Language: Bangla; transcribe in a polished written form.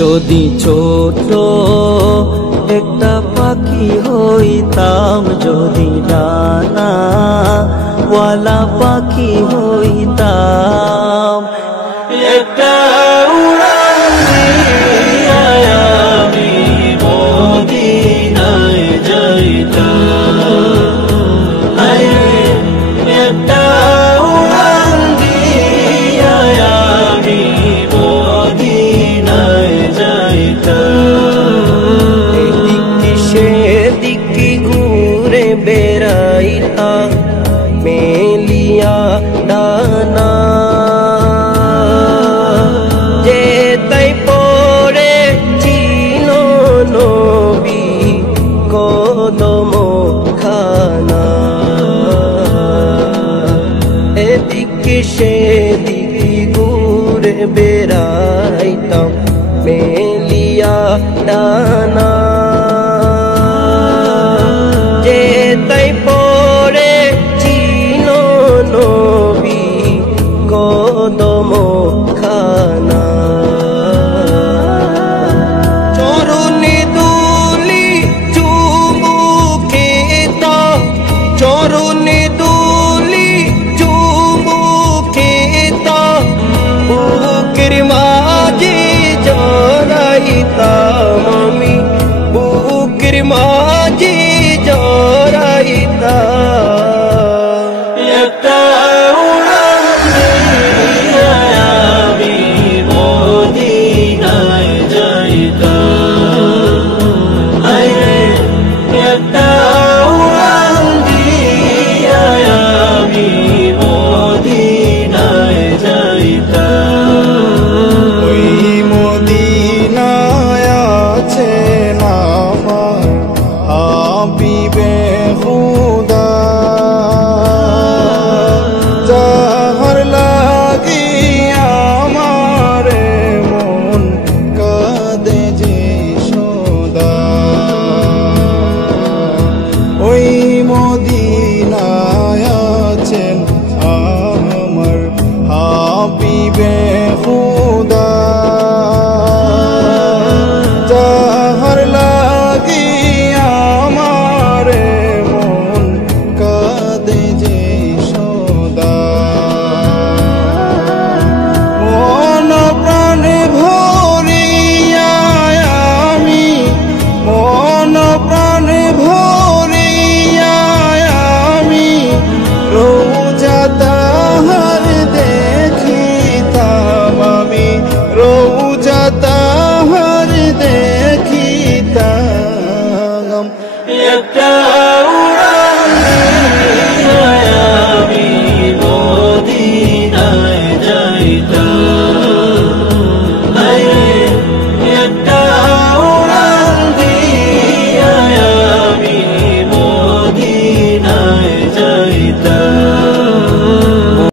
যদি ছোট একটা পাখি হইতাম, যদি ডানা ওয়ালা পাখি হইতাম, একটা উড়ান দিয়া আমি মদিনায় যাইতাম। একটা উড়ান দিয়া আমি মদিনায় যাইতাম। এদিকে সেদিকে ঘুরে বেড়াইতাম, মেলিয়া ডানা যে তাই পড়ে ছিল নবী কদম খানা। এদিকে সেদিকে ঘুরে বেড়াইতাম, মেলিয়া ডানা যে তাই পড়ে ছিল নবী কদম খানা। চরণে দুলি চুমুকেতা, চরণে দুলি চুমুকেতা, বুকের মাঝে জড়াইতাম আমি, বুকের মাঝে জড়াইতাম। একটা উড়ান দিয়া আমি মদিনায় যাইতাম। একটা উড়ান দিয়া আমি মদিনায় যাইতাম। ওই মদিনায় আছেন আমার হাবিবে খুদা, যাহার লাগি আমার মন কাঁদে যে সদা। ওই মদিনায় আছেন আমার হাবিবে খুদা, যাহার লাগি আমার মন কাঁদে যে সদা। মন প্রাণে ভরিয়া আমি, মন প্রাণে ভরিয়া আমি রোজা তাহার দেখিতাম আমি, রোজা তাহার দেখিতাম। একটা উড়ান